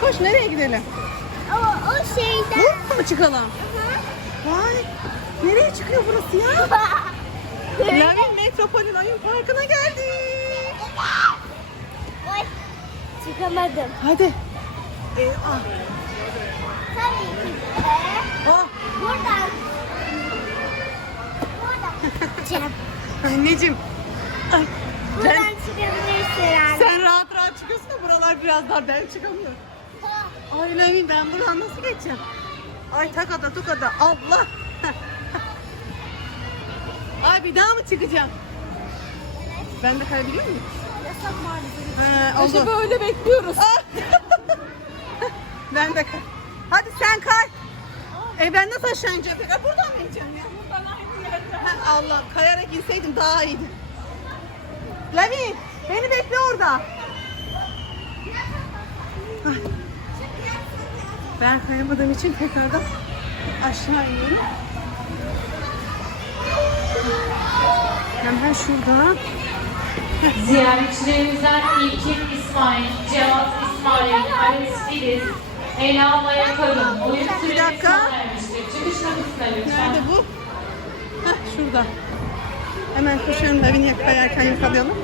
koş nereye gidelim? O, o şeyden. Buradan mı çıkalım? Vay. Nereye çıkıyor burası ya? Böyle. Lavin Metropol'ün oyun parkına geldik. Oy. Çıkamadım. Hadi. Ee, ah. Tabii ki de. Oh. Buradan. Buradan. Anneciğim. Ay. Buradan Ben, çıkabilirsin anne. sen rahat rahat çıkıyorsun da buralar biraz dar ben çıkamıyorum. Ay Lavin ben buradan nasıl geçeceğim? Ay takada tukada Allah. Ay bir daha mı çıkacağım? Ben de kayabiliyor muyum? Yasak maalesef. İşte oldu. böyle bekliyoruz. ben de kay. Hadi sen kay. E ben nasıl aşağı ineceğim? tekrar? buradan mı ineceğim ya? Buradan aynı yerde. Ha, Allah kayarak inseydim daha iyiydi. Lavin beni bekle orada. Ben kayamadığım için tekrardan aşağı iniyorum. Hemen şuradan. Ziyaretçilerimizden İlkin İsmail, Cevat İsmail, Halis Filiz, Ela Maya Karın, oyun Bir süresi dakika. sona ermiştir. Çıkış kapısına lütfen. Nerede bu? Heh, şurada. Hemen koşuyorum Lavin'i kayarken yakalayalım.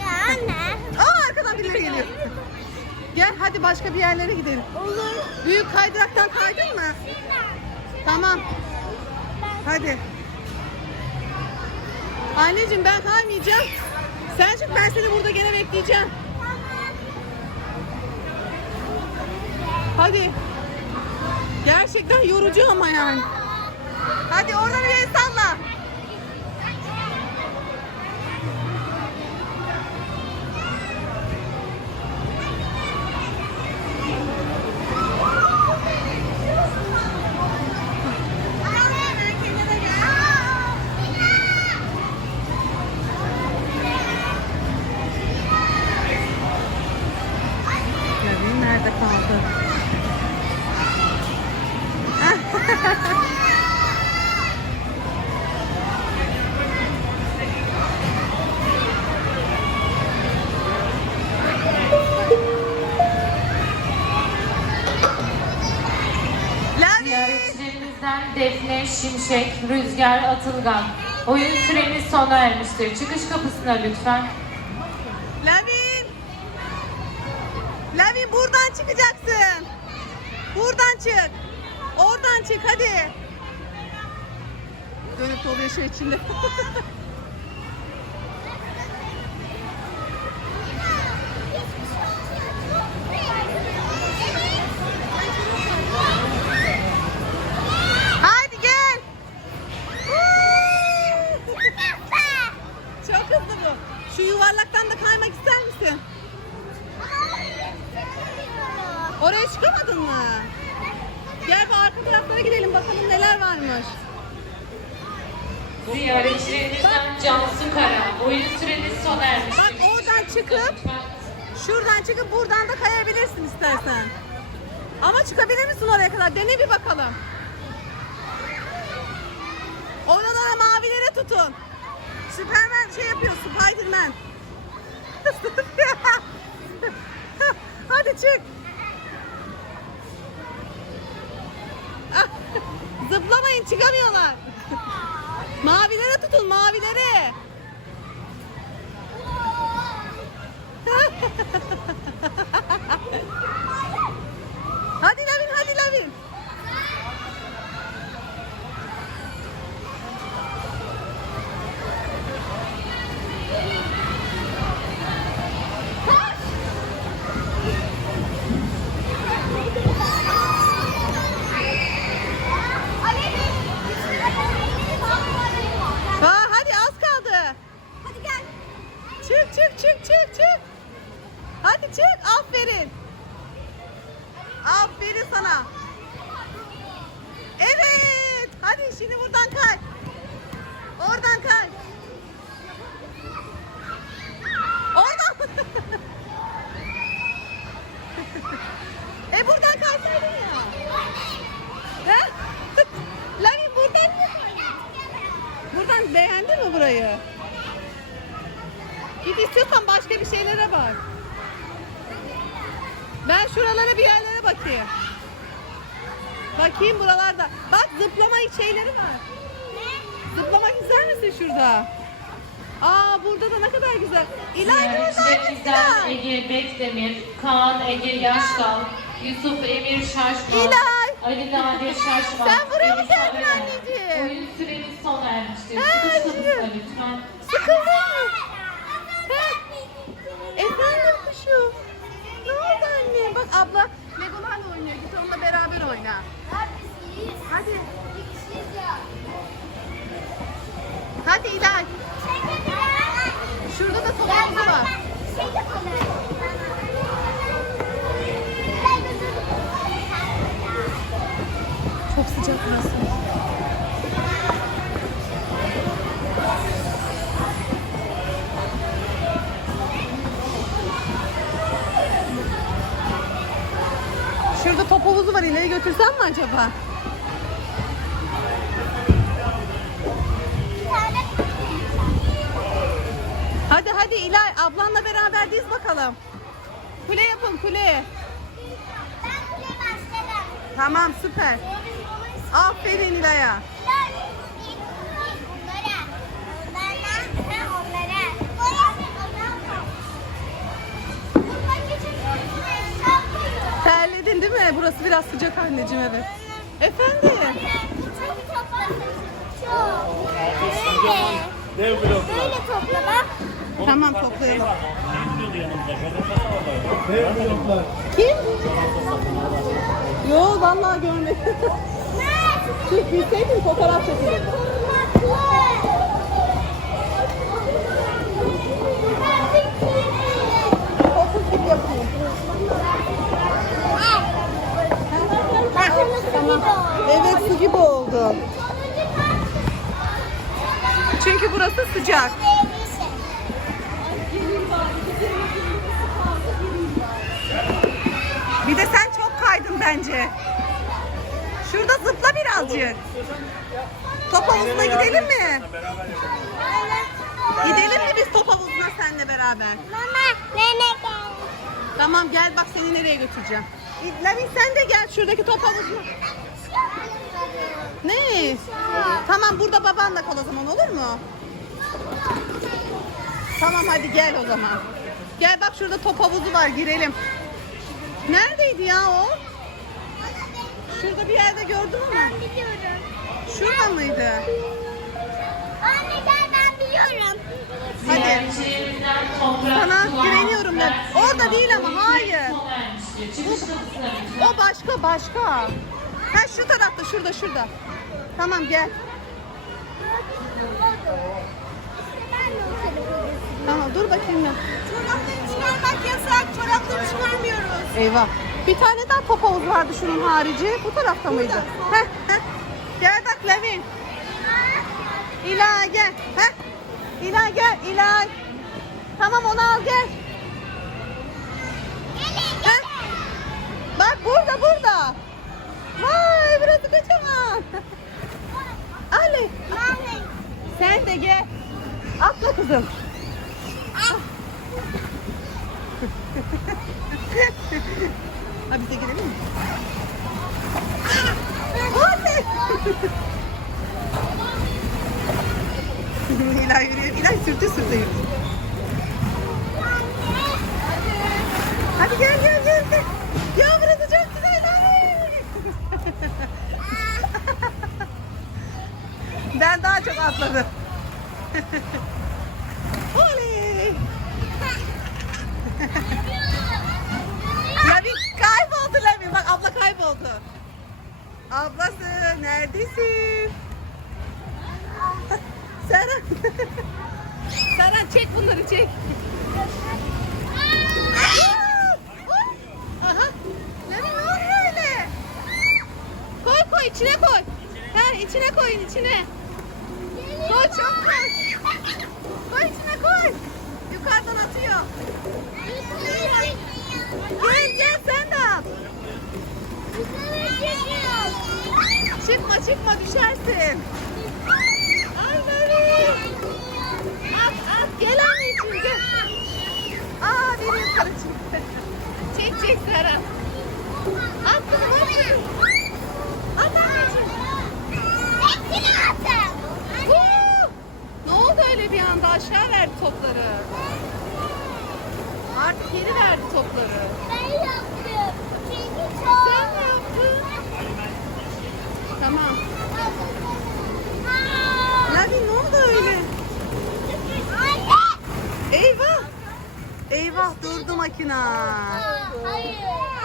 Ya anne. Aa arkadan birileri geliyor. Gel hadi başka bir yerlere gidelim. Olur. Büyük kaydıraktan kaydın mı? Tamam. Hadi. Anneciğim ben kaymayacağım. Sen çık ben seni burada gene bekleyeceğim. Hadi. Gerçekten yorucu ama yani. Hadi oradan el salla. Defne Şimşek, Rüzgar Atılgan. Oyun süreniz sona ermiştir. Çıkış kapısına lütfen. Lavin! Lavin buradan çıkacaksın. Buradan çık. Oradan çık hadi. Dönüp doluyor şey içinde. Bak oradan çıkıp şuradan çıkıp buradan da kayabilirsin istersen. Ama çıkabilir misin oraya kadar? Dene bir bakalım. Oralara mavilere tutun. Süpermen şey yapıyor, Spiderman. Hadi çık. Zıplamayın çıkamıyorlar. Mavilere tutun mavilere. Hadi Lavin hadi Lavin. Aa, hadi az kaldı. Hadi gel. Çık çık çık çık çık. Hadi çık aferin. Aferin sana. Evet. Hadi şimdi buradan kay. Oradan kay. Oradan. Git istiyorsan başka bir şeylere bak. Ben şuralara bir yerlere bakayım. Bakayım buralarda. Bak zıplama şeyleri var. Zıplamak ister misin şurada? Aa burada da ne kadar güzel. İlay Ziyaretçilerimizden. Ege Bekdemir, Kaan Ege Yaşkal, Yusuf Emir Şaşmaz, İlay. Ali Nadir Şaşmaz. Sen buraya mı geldin anneciğim? Oyun süremiz sona ermiştir. Ha, kapısına yürü. lütfen. Sıkıldın mı? Efendim kuşum. Ne oldu anne? Bak abla Legolarla oynuyor. Git onunla beraber oyna. Hadi. Hadi İlay. Şurada da top havuzu var. Sıcak burası. Şurada top havuzu var. İleri götürsem mi acaba? Hadi hadi İlay ablanla beraber diz bakalım. Kule yapın kule. Tamam süper. Aferin İlay'a. Terledin değil mi? Burası biraz sıcak anneciğim evet. Efendim? Böyle. Topla bak. Tamam toplayalım. Kim? Yo vallahi görmedim. Hiç bilseydim fotoğraf çekilirdi. Yapayım. Evet su gibi oldu. Çünkü burası sıcak. Bir de sen çok kaydın bence. Birazcık. Top havuzuna gidelim mi? Gidelim mi biz top havuzuna seninle beraber? Mama, nene gel. Tamam gel bak seni nereye götüreceğim. Lavin sen de gel şuradaki top havuzuna. Ne? Tamam burada babanla kal o zaman olur mu? Tamam hadi gel o zaman. Gel bak şurada top havuzu var girelim. Neredeydi ya o? Şurada bir yerde gördün mü? Ben biliyorum. Şurada mıydı? Anne gel ben biliyorum. Hadi. Sana güveniyorum ben. Orada değil ama, hayır. lütfen. O başka başka. Ha şu tarafta şurada şurada. Tamam gel. Tamam dur bakayım ya. Çorapları çıkarmak yasak. Çorapları çıkarmıyoruz. Eyvah. Bir tane daha top havuz vardı şunun harici. Bu tarafta mıydı? Heh, heh. Gel bak Levin. İlay gel. Heh. İlay gel. İlay. Tamam onu al gel. Heh. Bak burada burada. Vay burası kocaman. Ali. Sen de gel. Atla kızım. Ha biz de girelim mi? Hadi. İlay yürüyor. İlay sürtü sürtü yürüyor. Hadi gel gel gel. gel. Ya burası çok güzel. Ben daha çok atladım. Oley. Lavin kayboldu Lavin. Bak abla kayboldu. Ablası neredesin? Serhan. Serhan çek bunları çek. Aha. Lavin ne oluyor öyle? Koy koy içine koy. Ha içine koyun içine. Koy çok koy. Koy içine koy yukarıdan atıyor. Gel gel sen de at. Çıkma çıkma düşersin. Ay Mary. At at gel anneciğim gel. Aa benim yukarı çıktı. Çek çek Serap. At kızım hadi. At anneciğim. Ne oldu öyle bir anda aşağı verdi topları. Artık geri verdi topları. Sen mi yaptın? Tamam. Lavin ne oldu öyle? Eyvah. Eyvah durdu makina. Hayır.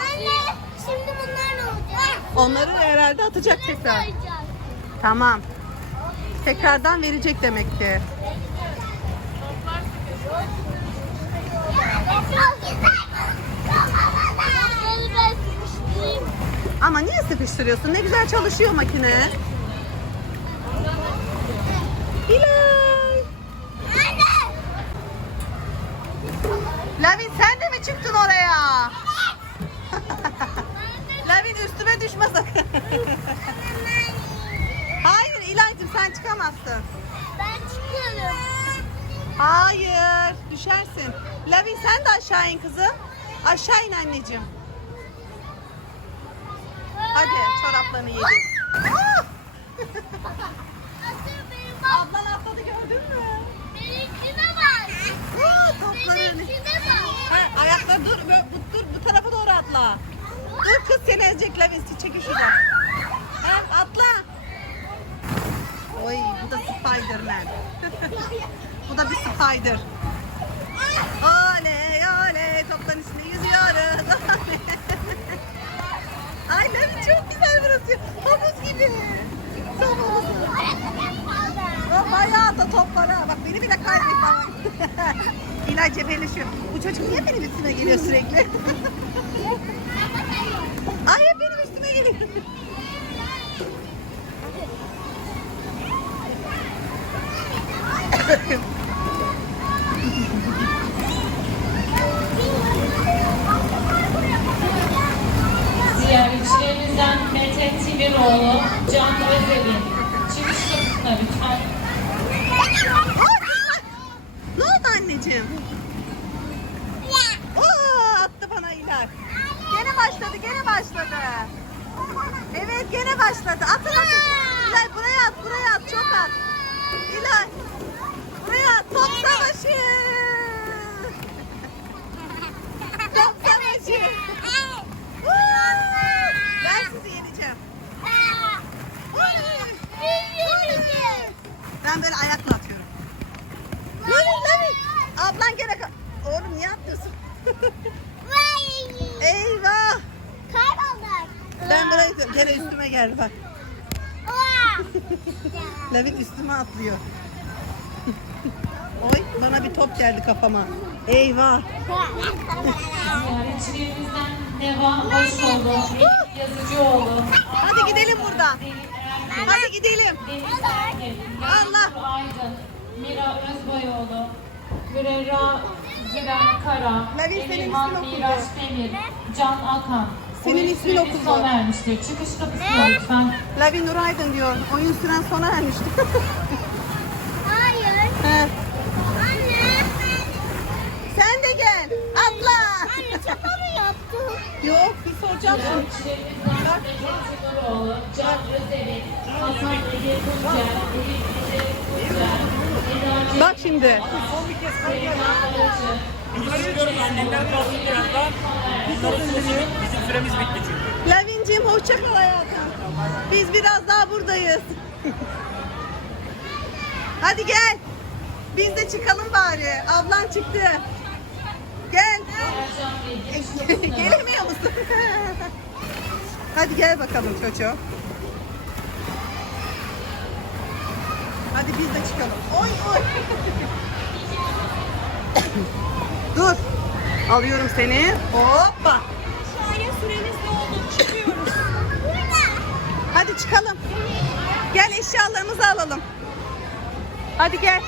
Anne, şimdi bunlar ne olacak? Onları herhalde atacak tekrar. Tamam. Tekrardan verecek demek ki. Çok güzel. Ayakları ben sıkıştırayım. Ama niye sıkıştırıyorsun? Ne güzel çalışıyor makine. Anne. Lavin sen de mi çıktın oraya? Lavin üstüme düşme sakın. Hayır İlaycığım sen çıkamazsın. Ben çıkıyorum. Hayır düşersin. Lavin sen de aşağı in kızım. Aşağı in anneciğim. Hadi çoraplarını yedin. Ah! Ablan atladı gördün mü? benimkine bak. Ah, toplarını. Ha, ayaklar dur, bu, bu- dur bu tarafa doğru atla. Dur kız seni ezecek Lavin çekil şuradan. Ha, atla. Oy bu da Spiderman. bu da bir Spider. Oley oley topların içinde yüzüyoruz. Ay Lavin çok güzel burası. Havuz gibi. Çok havuzu. O bayağı da toplara. Bak beni bile kaybettim. İlay cebelleşiyor. Bu çocuk niye benim üstüme geliyor sürekli? Ay hep benim üstüme geliyor. Ziyaretçilerimizden Mete Timiroğlu, Can Özdemir. Çıkış kapısına lütfen. Ay, ne oldu anneciğim? Oo, attı bana İlay. Gene başladı, gene başladı. Evet, gene başladı. Atın atın. İlay buraya at, buraya at. Çok at. İlay. Buraya at. Top savaşı. Top savaşı. Woo! Ben sizi yeneceğim. Oley! Oley! Ben böyle ayakla atıyorum. Lavin, Lavin. Ablan gene... Oğlum niye atlıyorsun? Eyvah. Kayboldular. Ben burayı gene üstüme geldi bak. Lavin üstüme atlıyor. Oy bana bir top geldi kafama. Eyvah. Ziyaretçilerimizden Neva Hoşoğlu, Yazıcıoğlu. Hadi gidelim buradan. Hadi gidelim. Allah. Aydın, Mira Özboyoğlu, Mürera Ziren Kara, Lavin, senin Emirhan ismin okundu. Miraç Demir, Can Akan. Senin Oyun ismin süresi okundu. sona ermiştir. Çıkış kapısına lütfen. Lavin Nuraydın diyor. Oyun süren sona ermişti. Elif Ece Tuncer, Eda Bak şimdi. Son bir. Lavinciğim hoşça kal hayatım. Biz biraz daha buradayız. Hadi gel. Biz de çıkalım bari. Ablan çıktı. Gel. Gelemiyor musun? Hadi gel bakalım çocuğum. Hadi biz de çıkalım. Oy oy. Dur. Alıyorum seni. Hoppa. Şahane süremiz doldu. Çıkıyoruz. Hadi çıkalım. Gel eşyalarımızı alalım. Hadi gel.